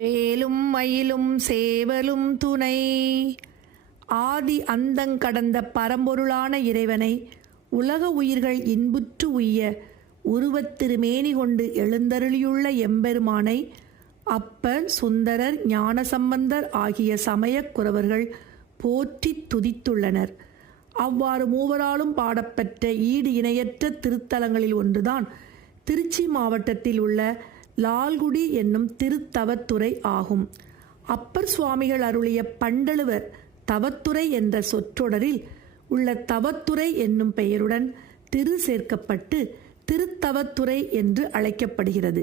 வேலும் மயிலும் சேவலும் துணை. ஆதி அந்தங்கடந்த பரம்பொருளான இறைவனை உலக உயிர்கள் இன்புற்று உய்ய உருவத்திருமேனி கொண்டு எழுந்தருளியுள்ள எம்பெருமானை அப்பர், சுந்தரர், ஞானசம்பந்தர் ஆகிய சமயக் குரவர்கள் போற்றித் துதித்துள்ளனர். அவ்வாறு மூவராலும் பாடப்பெற்ற ஈடு இணையற்ற திருத்தலங்களில் ஒன்றுதான் திருச்சி மாவட்டத்தில் உள்ள லால்குடி என்னும் திருத்தவத்துறை ஆகும். அப்பர் சுவாமிகள் அருளிய பண்டழுவர் தவத்துறை என்ற சொற்றொடரில் உள்ள தவத்துறை என்னும் பெயருடன் திரு சேர்க்கப்பட்டு திருத்தவத்துறை என்று அழைக்கப்படுகிறது.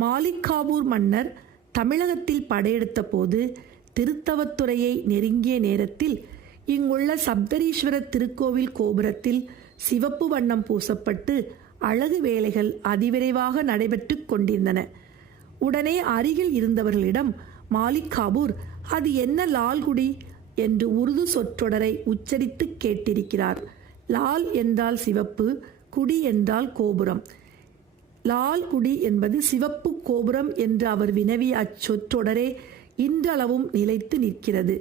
மாலிகாவூர் மன்னர் தமிழகத்தில் படையெடுத்த போது திருத்தவத்துறையை நெருங்கிய நேரத்தில் இங்குள்ள சப்தரீஸ்வரர் திருக்கோவில் கோபுரத்தில் சிவப்பு வண்ணம் பூசப்பட்டு அழகு வேலைகள் அதிவிரைவாக நடைபெற்று கொண்டிருந்தன. உடனே அருகில் இருந்தவர்களிடம் மாலிகாவூர் அது என்ன லால்குடி என்று உருது சொற்றொடரை உச்சரித்து கேட்டிருக்கிறார். லால் என்றால் சிவப்பு, குடி என்றால் கோபுரம். லால்குடி என்பது சிவப்பு கோபுரம் என்று அவர் வினவிய அச்சொற்றொடரே இன்றளவும் நிலைத்து நிற்கிறது.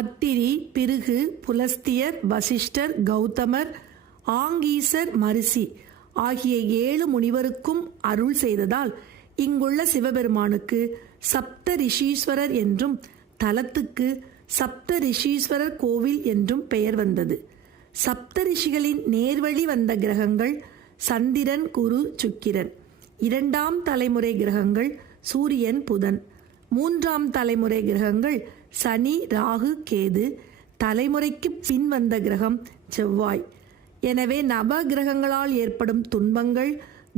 அத்திரி, பிருகு, புலஸ்தியர், வசிஷ்டர், கௌதமர், ஆங்கீசர், மரிசி ஆகிய 7 முனிவருக்கும் அருள் செய்ததால் இங்குள்ள சிவபெருமானுக்கு சப்த ரிஷீஸ்வரர் என்றும் தலத்துக்கு சப்த ரிஷீஸ்வரர் கோவில் என்றும் பெயர் வந்தது. சப்த ரிஷிகளின் நேர்வழி வந்த கிரகங்கள் சந்திரன், குரு, சுக்கிரன். 2ஆம் தலைமுறை கிரகங்கள் சூரியன், புதன். 3ஆம் தலைமுறை கிரகங்கள் சனி, ராகு, கேது. தலைமுறைக்கு பின் வந்த கிரகம் செவ்வாய். எனவே நவ கிரகங்களால் ஏற்படும் துன்பங்கள்,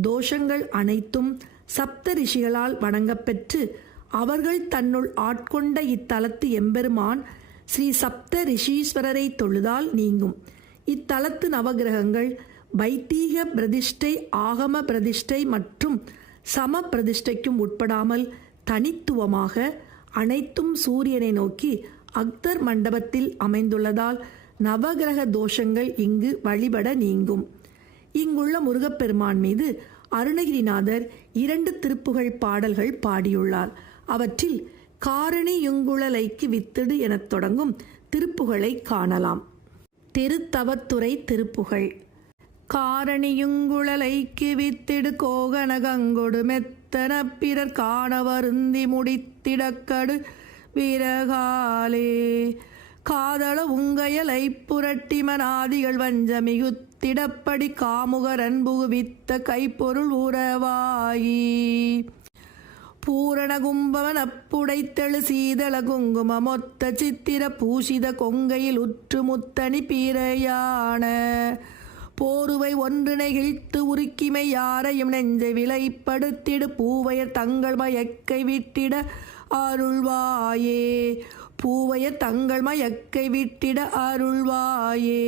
தோஷங்கள் அனைத்தும் சப்த ரிஷிகளால் வணங்கப்பெற்று அவர்கள் தன்னுள் ஆட்கொண்ட இத்தலத்து எம்பெருமான் ஸ்ரீ சப்த ரிஷீஸ்வரரை தொழுதால் நீங்கும். இத்தலத்து நவகிரகங்கள் வைத்தீக பிரதிஷ்டை, ஆகம பிரதிஷ்டை மற்றும் சம பிரதிஷ்டைக்கும் உட்படாமல் தனித்துவமாக அனைத்தும் சூரியனை நோக்கி அக்தர் மண்டபத்தில் அமைந்துள்ளதால் நவகிரக தோஷங்கள் இங்கு வழிபட நீங்கும். இங்குள்ள முருகப்பெருமான் மீது அருணகிரிநாதர் 2 திருப்புகழ் பாடல்கள் பாடியுள்ளார். அவற்றில் காரணியுங்குழலைக்கு வித்திடு எனத் தொடங்கும் திருப்புகழை காணலாம். திருத்தவத்துறை திருப்புகழ். காரணியுங்குழலைக்கு வித்திடு கோகனகங்கொடு மெத்தன பிறர் காண வருந்தி முடித்திடக்கடு விரகாலே காதள உங்கையலை புரட்டி மனாதிகள் வஞ்ச மிகுத்திடப்படி காமுகர் அன்புகுவித்த கைப்பொருள் உறவாயி பூரண கும்பவன் அப்புடைத்தெழு சீதள குங்கும மொத்த சித்திர பூஷித கொங்கையில் உற்று முத்தணி பிறையான போருவை ஒன்றினை கிழ்த்து உருக்கிமை யாரையும் நெஞ்சை விலைப்படுத்திடு பூவையர் தங்கள் மயக்கை விட்டிட அருள்வாயே பூவையர் தங்கள் மயக்கை விட்டிட அருள்வாயே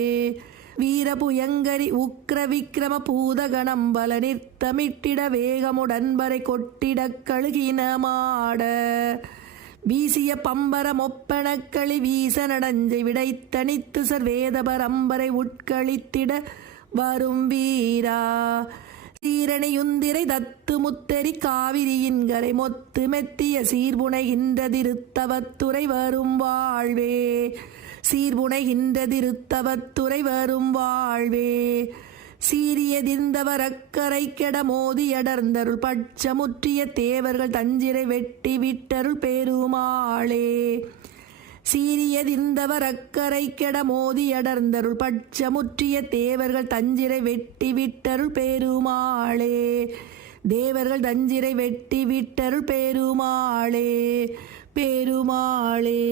வீரபுயங்கரி உக்ர விக்ரம பூதகணம்பல நிறுத்தமிட்டிட வேகமுடன்பரை கொட்டிட கழுகினமாட வீசிய பம்பர மொப்பனக்களி வீச நடஞ்சை விடைத்தனித்து சர்வேதபரம்பரை உட்களித்திட வரும் வீரா சீரணியுந்திரை தத்து முத்தெரி காவிரியின்கரை மொத்து மெத்திய சீர்புனைகின்றதிருத்தவத்துறை வரும் வாழ்வே சீர்புனைகின்றதிருத்தவத்துறை வரும் வாழ்வே சீரியதிர்ந்தவர் அக்கரை கெட மோதியடர்ந்தருள் பட்சமுற்றிய தேவர்கள் தஞ்சிரை வெட்டி விட்டருள் பெருமாளே சீரியதிர்ந்தவர் அக்கரை கெட மோதியடர்ந்தருள் பட்சமுற்றிய தேவர்கள் தஞ்சிரை வெட்டி விட்டருள் பெருமாளே தேவர்கள் தஞ்சிரை வெட்டி விட்டருள் பெருமாளே பெருமாளே.